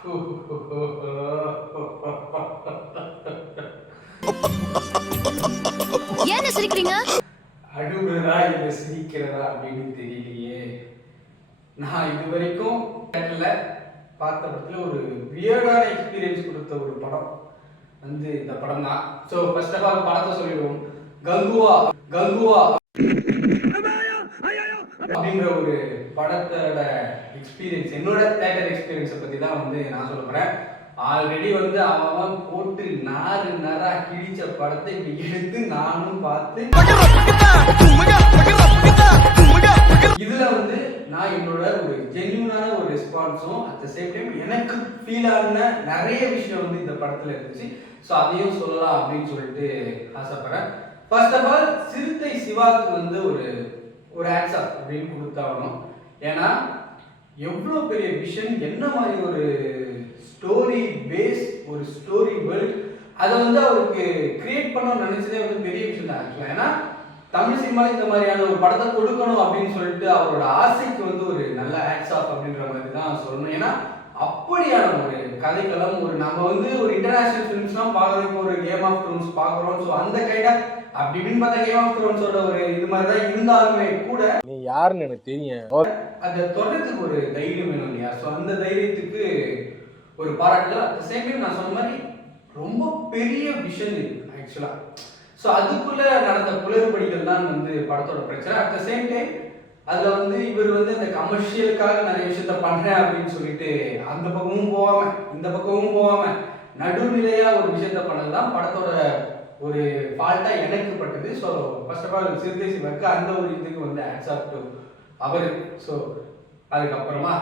ஏன் சிரிக்கிறீங்க? அழுகுறதா இல்ல சிரிக்கிறதா அப்படின்னு தெரியலையே. நான் இது வரைக்கும் தேட்டர்ல பார்த்த படத்துல ஒரு வியர்டான எக்ஸ்பீரியன்ஸ் கொடுத்த ஒரு படம் வந்து இந்த படம் தான். ஸோ ஃபர்ஸ்ட் ஆஃப் ஆல் படத்தை சொல்லிடுவோம். கங்குவா கங்குவா அப்படிங்கிற ஒரு படத்தோட எக்ஸ்பீரியன்ஸ், என்னோட தேட்டர் எக்ஸ்பீரியன்ஸை பற்றி தான் வந்து நான் சொல்ல போகிறேன். ஆல்ரெடி வந்து அவன் போட்டு நாறு நரா கிழிச்ச படத்தை இப்படி எடுத்து நானும் பார்த்து இதுல வந்து நான் என்னோட ஒரு ஜென்யூனான ஒரு ரெஸ்பான்ஸும் அட் த சேம் டைம் எனக்கு ஃபீல் ஆன நிறைய விஷயம் வந்து இந்த படத்துல இருந்துச்சு. ஸோ அதையும் சொல்லலாம் அப்படின்னு சொல்லிட்டு ஆசைப்படுறேன். ஃபர்ஸ்ட் ஆஃப் ஆல் சிறுத்தை சிவாக்கு வந்து ஒரு ஆக்சப் அப்படின்னு கொடுத்தாகணும். ஏன்னா எவ்வளோ பெரிய விஷன், என்ன மாதிரி ஒரு ஸ்டோரி பேஸ், ஒரு ஸ்டோரி வேர்ல்ட் அதை வந்து அவருக்கு கிரியேட் பண்ணணும்னு நினைச்சதே வந்து பெரிய விஷயம் தான் ஆக்சுவலாக. ஏன்னா தமிழ் சினிமாவில் இந்த மாதிரியான ஒரு படத்தை கொடுக்கணும் அப்படின்னு சொல்லிட்டு அவரோட ஆசைக்கு வந்து ஒரு நல்ல ஆக்ஸ் ஆஃப் அப்படின்ற மாதிரி தான் சொல்லணும். ஏன்னா அப்படியான ஒரு கதைக்களம், ஒரு நம்ம வந்து ஒரு இன்டர்நேஷனல் ஃபிலிம்ஸ்லாம் பார்க்குறோம், ஒரு கேம் ஆஃப் த்ரோன்ஸ் பார்க்குறோம். ஸோ அந்த கைண்டா அப்படின்னு பார்த்தா கேம் ஆஃப் த்ரோன்ஸோட ஒரு இது மாதிரி தான் இருந்தாலுமே கூட நீ யாருன்னு எனக்கு தெரியும், அதை தொடர்றதுக்கு ஒரு தைரியம் வேணும் இல்லையா? ஸோ அந்த தைரியத்துக்கு ஒரு பாராட்டுல. அட் த சேம் டைம் நான் சொன்ன மாதிரி ரொம்ப பெரிய விஷன் இருக்கு ஆக்சுவலா. ஸோ அதுக்குள்ள நடந்த குளறுபடிகள் தான் வந்து படத்தோட பிரச்சனை. அட் த சேம் டைம் அதில் வந்து இவர் வந்து இந்த கமர்ஷியலுக்காக நிறைய விஷயத்த பண்ணுறேன் அப்படின்னு சொல்லிட்டு அந்த பக்கமும் போகாம இந்த பக்கமும் போகாம நடுநிலையாக ஒரு விஷயத்த பண்ணது தான் படத்தோட ஒரு ஃபால்ட்டாக எனக்கு பட்டது. ஸோ ஃபர்ஸ்ட் ஆஃப் ஆல் சிறுத்தை சிவாக்கு அந்த ஒரு இதுக்கு வந்து ஆக்செப்ட் அவர். ஸோ அதுக்கப்புறமா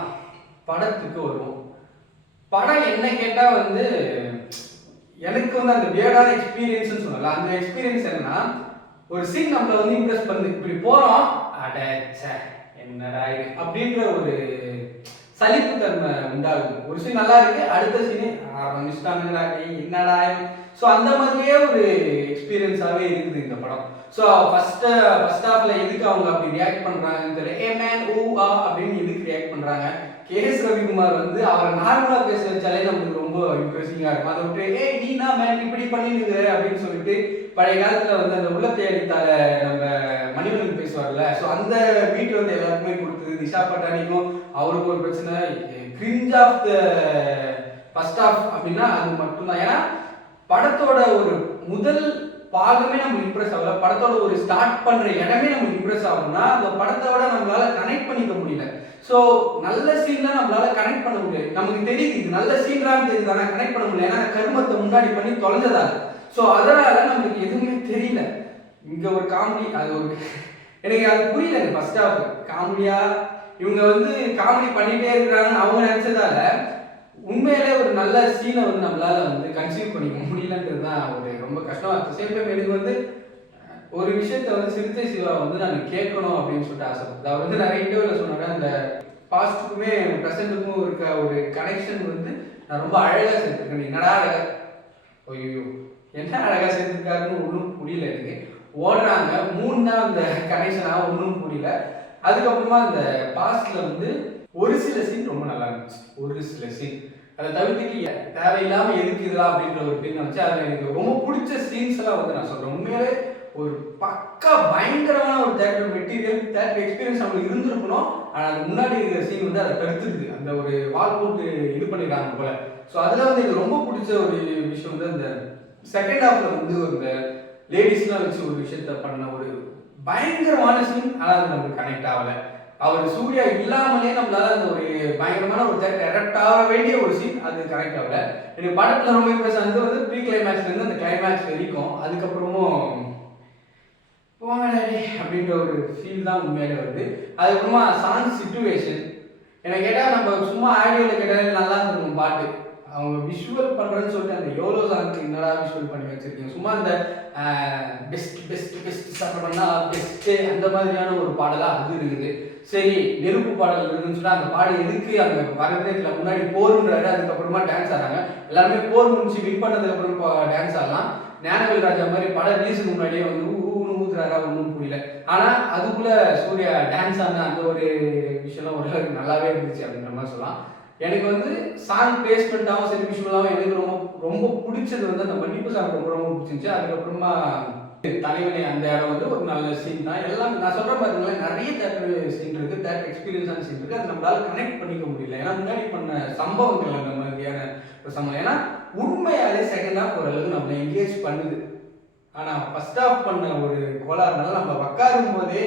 படத்துக்கு வருவோம். படம் என்ன கேட்டால் வந்து எனக்கு வந்து அந்த வியர்டான எக்ஸ்பீரியன்ஸ்னு சொல்லலாம். அந்த எக்ஸ்பீரியன்ஸ் என்னன்னா, ஒரு சீன் நம்மள வந்து இம்ப்ரெஸ் பண்ணு, இப்படி போறோம் அடச்சே என்னடா இது அப்படின்ற ஒரு சலிப்பு தன்மை உண்டாகுது. ஒரு சீன் நல்லா இருக்கு, அடுத்த சீனே ஆரம்பிச்சுட்டாங்கடா என்னடா. ஸோ அந்த மாதிரியே ஒரு எக்ஸ்பீரியன்ஸாகவே இருக்குது இந்த படம். ஸோ ஃபர்ஸ்ட் ஹாஃப்ல எதுக்கு அவங்க அப்படி ரியாக்ட் பண்றாங்கன்னு தெரியல. ஏ மேன் ஊ ஆ அப்படின்னு எதுக்கு ரியாக்ட் பண்றாங்க? கே.எஸ். ரவிக்குமார் வந்து அவரை நார்மலா பேச வச்சாலே நமக்கு ரொம்ப இம்ப்ரெசிங்கா இருக்கும். அதை விட்டு ஏய் நீனா மேன் இப்படி பண்ணிடுங்க அப்படின்னு சொல்லிட்டு பழைய காலத்துல வந்து அந்த உள்ளத்தை அடித்தால நம்ம மணிவண்ணன் பேசுவார்ல. ஸோ அந்த பீட் வந்து எல்லாருக்குமே கொடுத்தது. திஷா பட்டானிக்கும் அவருக்கு ஒரு பிரச்சனை, cringe of the first half அப்படின்னா அது மட்டும்தான். ஏன்னா படத்தோட ஒரு முதல் பாகமே நம்ம இம்ப்ரெஸ் ஆகல, படத்தோட ஒரு ஸ்டார்ட் பண்ற இடமே நம்ம இம்ப்ரெஸ் ஆகணும்னா அந்த படத்தோட நம்மளால கனெக்ட் பண்ணிக்க முடியல. ஸோ நல்ல சீன்லாம் நம்மளால கனெக்ட் பண்ண முடியாது. நமக்கு தெரியுது இது நல்ல சீன்றான்னு தெரியுது, ஆனால் கனெக்ட் பண்ண முடியல. ஏன்னா கருமத்தை முன்னாடி பண்ணி தொலைஞ்சதால. ஸோ அதனால நமக்கு எதுவுமே தெரியல. இங்க ஒரு காமெடி, அது ஒரு எனக்கு அது புரியல. ஃபர்ஸ்ட் ஹாஃப் காமெடியா இவங்க வந்து காமெடி பண்ணிட்டே இருக்கிறாங்கன்னு அவங்க நினைச்சதால உண்மையிலே ஒரு நல்ல சீனை வந்து நம்மளால வந்து கன்சீவ் பண்ணிக்க முடியலன்றது தான் ஒரு ரொம்ப கஷ்டம். அட் சேம் டைம் எனக்கு வந்து ஒரு விஷயத்த வந்து சிறுத்தை சிவா வந்து நான் கேட்கணும் அப்படின்னு சொல்லிட்டு ஆசைப்பட்டேன். அவர் வந்து நிறைய இன்டர்வியூல சொன்னாங்க, அந்த பாஸ்ட்டுக்குமே ப்ரெசென்ட்டுக்கும் இருக்க ஒரு கனெக்ஷன் வந்து நான் ரொம்ப அழகா சேர்த்துருக்கேன். என்னடா அழகா, ஐயோ என்ன அழகா சேர்த்துருக்காருன்னு ஒன்றும் புரியல எனக்கு. ஓடுறாங்க 3 தான் அந்த கனெக்ஷனாக ஒன்றும் புரியல. அதுக்கப்புறமா அந்த பாஸ்ட்ல வந்து ஒரு சில சீன் ரொம்ப நல்லா இருந்துச்சு. ஒரு சில சீன் அதை தவிர்த்துக்கு தேவையில்லாம எதுக்கு இதெல்லாம் அப்படின்ற ஒரு ஃபீல் வந்துச்சு. அதில் எனக்கு ரொம்ப பிடிச்ச சீன்ஸ் எல்லாம் வந்து நான் சொல்றேன். உண்மையிலே ஒரு பக்கா பயங்கரமான ஒரு தேட்டர் மெட்டீரியல், தேட்டர் எக்ஸ்பீரியன்ஸ் நம்மளுக்கு இருந்திருக்கணும். ஆனால் அது முன்னாடி இருக்கிற சீன் வந்து அதை தடுத்துருக்கு. அந்த ஒரு வால் போட்டு இது பண்ணிடுறாங்க போல. ஸோ அதில் வந்து எனக்கு ரொம்ப பிடிச்ச ஒரு விஷயம் வந்து அந்த செகண்ட் ஹாஃப்ல வந்து இந்த லேடிஸ்லாம் வச்சு ஒரு விஷயத்த பண்ண ஒரு பயங்கரமான சீன். ஆனால் அது நம்மளுக்கு கனெக்ட் ஆகலை. அவர் சூர்யா இல்லாமலே நம்மளால அந்த ஒரு பயங்கரமான ஒரு எரெக்ட் ஆக வேண்டிய ஒரு சீன் அது கனெக்ட் ஆகல. எனக்கு படத்துல ரொம்ப இம்ப்ரெஸ் ஆனது வந்து ப்ரீ கிளைமேக்ஸ்ல இருந்து அந்த கிளைமேக்ஸ் வரைக்கும். அதுக்கப்புறமும் போங்கடாடி அப்படின்ற ஒரு ஃபீல் தான் உண்மையிலே வருது. அதுக்கப்புறமா சாங் சிச்சுவேஷன் எனக்கு கேட்டால் நம்ம சும்மா ஆடியோவில் கேட்டாலே நல்லா இருந்திருக்கும் பாட்டு. அவங்க விஷுவல் பண்ணுறேன்னு சொல்லிட்டு அந்த எவ்வளோ சாங்க்கு என்னடா விஷுவல் பண்ணி வச்சிருக்கீங்க. சும்மா அந்த பெஸ்ட் பெஸ்ட் பெஸ்ட் சாப்பிட பண்ணால் பெஸ்ட்டு அந்த மாதிரியான ஒரு பாடலாக அது இருக்குது. சரி நெருப்பு பாடல் இருக்குன்னு சொல்லிட்டு அந்த பாடல் எதுக்கு அந்த வரவேற்பில் முன்னாடி போருன்றாரு. அதுக்கப்புறமா டான்ஸ் ஆடுறாங்க. எல்லாருமே போர் முடிச்சு வின் பண்ணதுக்கு அப்புறம் டான்ஸ் ஆடலாம். ஞானவேல் ராஜா மாதிரி படம் ரிலீஸுக்கு முன்னாடியே வந்து ஊத்துறாரா ஒன்றும் புரியல. ஆனால் அதுக்குள்ள சூர்யா டான்ஸ் ஆன அந்த ஒரு விஷயம்லாம் ஓரளவுக்கு நல்லாவே இருந்துச்சு அப்படின்ற மாதிரி சொல்லலாம். எனக்கு வந்து சாங் பிளேஸ்மெண்ட்டாகவும் சரி விஷுவலாகவும் எனக்கு ரொம்ப ரொம்ப பிடிச்சது வந்து அந்த மன்னிப்பு சாங் ரொம்ப ரொம்ப பிடிச்சிருந்துச்சு. அதுக்கப்புறமா தலைவனை அந்த இடம் வந்து ஒரு நல்ல சீன் தான். எல்லாம் நான் சொல்கிறேன் பாருங்களேன், நிறைய தேட்டர் சீன் இருக்குது, தேட்டர் எக்ஸ்பீரியன்ஸான சீன் இருக்குது. அது நம்மளால கனெக்ட் பண்ணிக்க முடியல. ஏன்னா முன்னாடி பண்ண சம்பவங்கள் அந்த மாதிரியான ஒரு சம்பவம். ஏன்னா உண்மையாலே செகண்ட் ஹாஃப் ஓரளவுக்கு நம்மளை என்கேஜ் பண்ணுது. ஆனால் ஃபர்ஸ்ட் ஹாஃப் பண்ண ஒரு கோளாறுனால நம்ம உட்காரும் போதே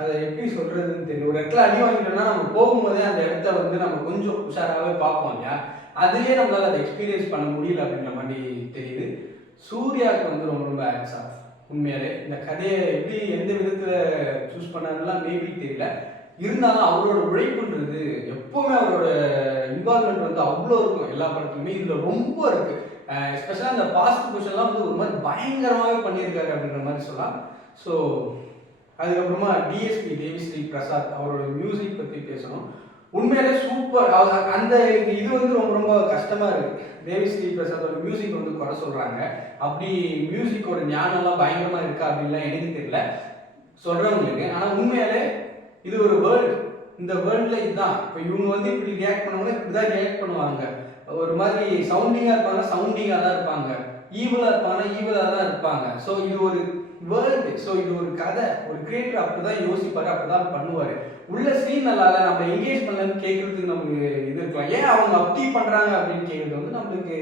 அதை எப்படி சொல்கிறதுன்னு தெரியல. ஒரு இடத்துல அடி வாங்கிட்டோம்னா நம்ம போகும்போதே அந்த இடத்த வந்து நம்ம கொஞ்சம் உஷாராகவே பார்ப்போம் இல்லையா, அதுலேயே நம்மளால் அதை எக்ஸ்பீரியன்ஸ் பண்ண முடியல அப்படின்ற மாதிரி தெரியுது. சூர்யாவுக்கு வந்து ரொம்ப ரொம்ப ஹேட்ஸ் ஆஃப். உண்மையாலே இந்த கதையை எப்படி எந்த விதத்தில் சூஸ் பண்ணாருலாம் மேபி தெரியல. இருந்தாலும் அவரோட உழைப்புன்றது எப்போவுமே அவரோட இன்வால்மெண்ட் வந்து அவ்வளோ இருக்கும் எல்லா படத்துலையுமே. இதில் ரொம்ப இருக்குது. எஸ்பெஷலாக அந்த பாஸ்ட் கொஷன்லாம் வந்து ஒரு மாதிரி பயங்கரமாகவே பண்ணியிருக்காரு அப்படின்ற மாதிரி சொல்லலாம். ஸோ அதுக்கப்புறமா டிஎஸ்பி தேவிஸ்ரீ பிரசாத் அவரோட மியூசிக் பற்றி பேசணும். உண்மையிலே சூப்பர். அந்த இது வந்து ரொம்ப ரொம்ப கஷ்டமாக இருக்குது. தேவிஸ்ரீ பிரசாத்தோட மியூசிக் வந்து குறை சொல்கிறாங்க. அப்படி மியூசிக்கோட ஞானம்லாம் பயங்கரமாக இருக்கா அப்படின்லாம் எனக்கு தெரியல சொல்கிறவங்களுக்கு. ஆனால் உண்மையாலே இது ஒரு வேர்ல்டு. இந்த வேர்ல்டில் இதுதான். இப்போ இவங்க வந்து இப்படி ரியாக்ட் பண்ணுவாங்க, இப்படி தான் ரியாக்ட் பண்ணுவாங்க. ஒரு மாதிரி சவுண்டிங்காக இருப்பாங்க, சவுண்டிங்காக தான் இருப்பாங்க. ஈவலாக இருப்பாங்க, ஈவலாக தான் இருப்பாங்க. ஸோ இது ஒரு வேர்ல்டு. ஸோ இது ஒரு கதை. ஒரு கிரியேட்டர் அப்படி தான் யோசிப்பார், அப்படி தான் பண்ணுவார். உள்ள சீன் நல்லா நம்ம என்கேஜ் பண்ணலன்னு கேட்கறதுக்கு நமக்கு இது இருக்கலாம். ஏன் அவங்க அப்படி பண்ணுறாங்க அப்படின்னு கேட்குறது வந்து நம்மளுக்கு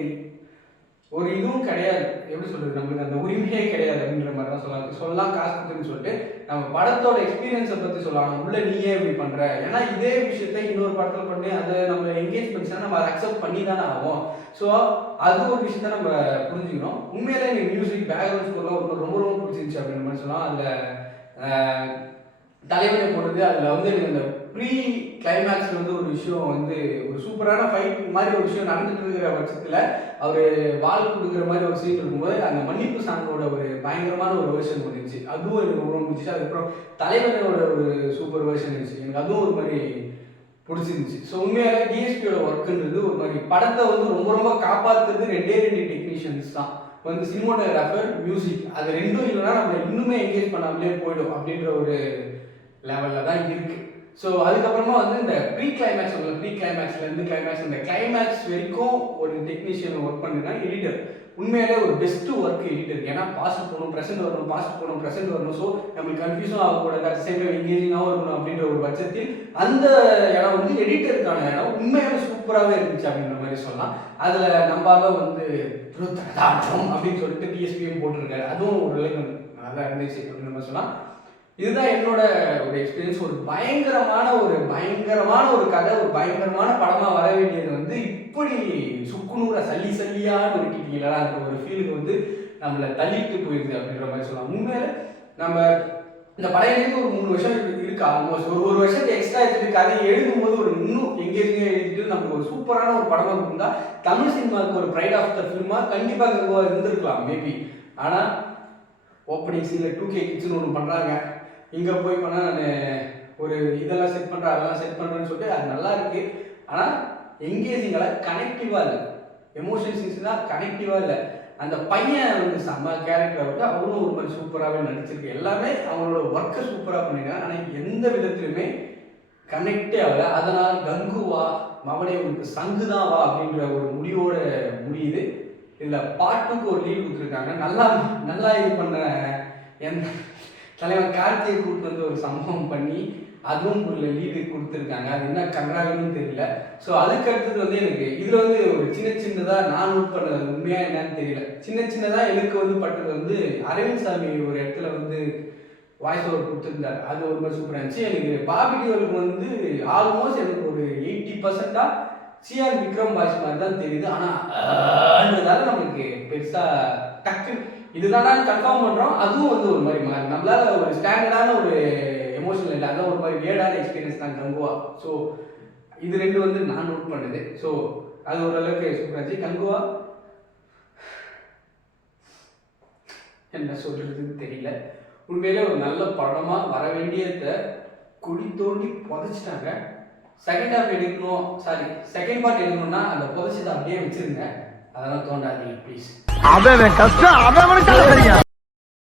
ஒரு இதுவும் கிடையாது. எப்படி சொல்கிறது, நம்மளுக்கு அந்த உரிமையே கிடையாது அப்படின்ற மாதிரி தான் சொல்லலாம் காசு கொடுத்துன்னு சொல்லிட்டு நம்ம படத்தோட எக்ஸ்பீரியன்ஸை பற்றி சொல்லலாம். உள்ள நீயே இப்படி பண்ணுற, ஏன்னா இதே விஷயத்த இன்னொரு படத்தில் பண்ணி அதை நம்ம என்கேஜ் பண்ணிச்சா நம்ம அதை அக்செப்ட் பண்ணி தானே ஆகும். ஸோ அது ஒரு விஷயத்த நம்ம புரிஞ்சுக்கணும். உண்மையிலே எனக்கு மியூசிக் பேக்ரவுண்ட் ஸ்கோர்லாம் ரொம்ப ரொம்ப பிடிச்சிருந்துச்சு அப்படின்ற மாதிரி சொல்லலாம். அதில் தலைவனை போடுறது, அதில் வந்து எனக்கு அந்த ப்ரீ கிளைமேக்ஸில் வந்து ஒரு விஷயம் வந்து ஒரு சூப்பரான ஃபைட் மாதிரி ஒரு விஷயம் நடந்துட்டு இருக்கிற பட்சத்தில் அவர் வால் கொடுக்குற மாதிரி ஒரு சீன் இருக்கும்போது அந்த மன்னிப்பு சாங்கோட ஒரு பயங்கரமான ஒரு வெர்ஷன் வந்துச்சு. அதுவும் எனக்கு ரொம்ப பிடிச்சிச்சு. அதுக்கப்புறம் தலைவனோட ஒரு சூப்பர் வெர்ஷன் இருந்துச்சு. எனக்கு அதுவும் ஒரு மாதிரி பிடிச்சிருந்துச்சு. ஸோ உண்மையாலே டிஎஸ்பியோட ஒர்க்குன்றது ஒரு மாதிரி படத்தை வந்து ரொம்ப ரொம்ப காப்பாற்றுறது ரெண்டே டெக்னீஷியன்ஸ் தான். வந்து சினிமோட்டோகிராஃபர், மியூசிக், அது ரெண்டும் இல்லைன்னா நம்ம இன்னுமே என்கேஜ் பண்ணாமலே போயிடும் அப்படின்ற ஒரு லெவலில் தான் இருக்குது. ஸோ அதுக்கப்புறமா வந்து இந்த ப்ரீ கிளைமேக்ஸ்லேருந்து கிளைமேக்ஸ், இந்த கிளைமேக்ஸ் வரைக்கும் ஒரு டெக்னீஷியன் ஒர்க் பண்ணுன்னா எடிட்டர் உண்மையிலே ஒரு பெஸ்ட்டு ஒர்க் எடிட்டர். ஏன்னா பாஸ்ட் போகணும், ப்ரெசென்ட் வரணும். ஸோ நம்மளுக்கு கன்ஃபியூஸும் ஆகக்கூடாது, அட் சேம் டைம் என்கேஜிங்காகவும் இருக்கணும் அப்படின்ற ஒரு பட்சத்தில் அந்த இடம் வந்து எடிட்டருக்கான இடம் உண்மையான சூப்பராகவே இருந்துச்சு அப்படின்ற மாதிரி சொல்லலாம். அதில் நம்மளால வந்து அப்படின்னு சொல்லிட்டு டிஎஸ்பியும் போட்டிருக்காரு. அதுவும் ஒரு நல்லா இருந்துச்சு அப்படின்ற மாதிரி சொல்லலாம். இதுதான் என்னோட ஒரு எக்ஸ்பீரியன்ஸ். ஒரு பயங்கரமான ஒரு கதை, ஒரு பயங்கரமான படமாக வர வேண்டியது வந்து இப்படி சுக்குநூற சல்லியான்னு இருக்கிட்டீங்களா அந்த ஒரு ஃபீலுக்கு வந்து நம்மளை தள்ளிட்டு போயிடுது அப்படின்ற மாதிரி சொல்லலாம். உண்மையில நம்ம இந்த படையிலேருந்து ஒரு 3 வருஷம் இருக்கு, ஆல்மோஸ்ட் ஒரு வருஷத்துக்கு எக்ஸ்ட்ரா எடுத்துட்டு கதை எழுதும்போது ஒரு இன்னும் எங்கேஜிங்காக எழுதிட்டு நமக்கு ஒரு சூப்பரான ஒரு படமாக இருந்தா தமிழ் சினிமாவுக்கு ஒரு ப்ரைட் ஆஃப் த ஃபிலிமாக கண்டிப்பாக கங்குவா இருந்திருக்கலாம் மேபி. ஆனால் ஓப்பனிங் சீனில் 2K கிட்ஸ்னு ஒன்று பண்ணுறாங்க. இங்கே போய் பண்ணால் நான் ஒரு இதெல்லாம் செட் பண்ணுறேன், அதெல்லாம் செட் பண்ணுறேன்னு சொல்லிட்டு அது நல்லா இருக்குது. ஆனால் எங்கேஜிங்கெல்லாம் கனெக்டிவாக இல்லை. எமோஷன் சீன்ஸ் தான் கனெக்டிவாக இல்லை. அந்த பையன் வந்து செம்ம கேரக்டரை விட்டு அவரும் ஒரு மாதிரி சூப்பராகவே நடிச்சிருக்கு. எல்லாமே அவங்களோட ஒர்க்கை சூப்பராக பண்ணியிருக்காங்க. ஆனால் எந்த விதத்துலையுமே கனெக்டே ஆகலை. அதனால் கங்குவா மவனே உங்களுக்கு சங்கு தான் வா அப்படின்ற ஒரு முடிவோட முடியுது. இதில் பாட்டுக்கு ஒரு லீட் கொடுத்துருக்காங்க. நல்லா இது பண்ண எந்த தலைவன் கார்த்திகை கூட்டு வந்து ஒரு சம்பவம் பண்ணி அதுவும் ஒரு லீடு கொடுத்துருக்காங்க. அது என்ன கன்றாகணும்னு தெரியல. ஸோ அதுக்கு அடுத்தது வந்து எனக்கு இதில் வந்து ஒரு சின்னதாக நான் நோட் பண்ணது உண்மையாக என்னன்னு தெரியல. சின்னதாக எனக்கு வந்து பட்டது வந்து அரவிந்த் சாமி ஒரு இடத்துல வந்து வாய்ஸ் ஓவர் கொடுத்துருந்தார். அது ஒரு மாதிரி சூப்பராக இருந்துச்சு. எனக்கு பாபி டியோலுக்கு வந்து ஆல்மோஸ்ட் எனக்கு ஒரு 80% சிஆர் விக்ரம் வாய்ஸ் மாதிரி தான் தெரியுது. ஆனால் நம்மளுக்கு பெருசாக டக்கு இதுதானா கன்ஃபார்ம் பண்ணுறோம். அதுவும் வந்து ஒரு மாதிரி நம்மளால ஒரு ஸ்டாண்டர்டான ஒரு எமோஷனல் இல்லை, அதான் ஒரு மாதிரி வேர்டான எக்ஸ்பீரியன்ஸ் தான் கங்குவா. ஸோ இது ரெண்டு வந்து நான் நோட் பண்ணுது. ஸோ அது ஓரளவுக்கு சூப்பராச்சு. கங்குவா என்ன சொல்றதுன்னு தெரியல. உண்மையிலே ஒரு நல்ல படமாக வர வேண்டியதை குடி தோண்டி புதைச்சிட்டாங்க. செகண்ட் பார்ட் எடுக்கணும்னா அந்த புதைச்சதை அப்படியே வச்சிருங்க, அதெல்லாம் தோண்டாதீங்க ப்ளீஸ். அவன் கஷ்டம் அவன்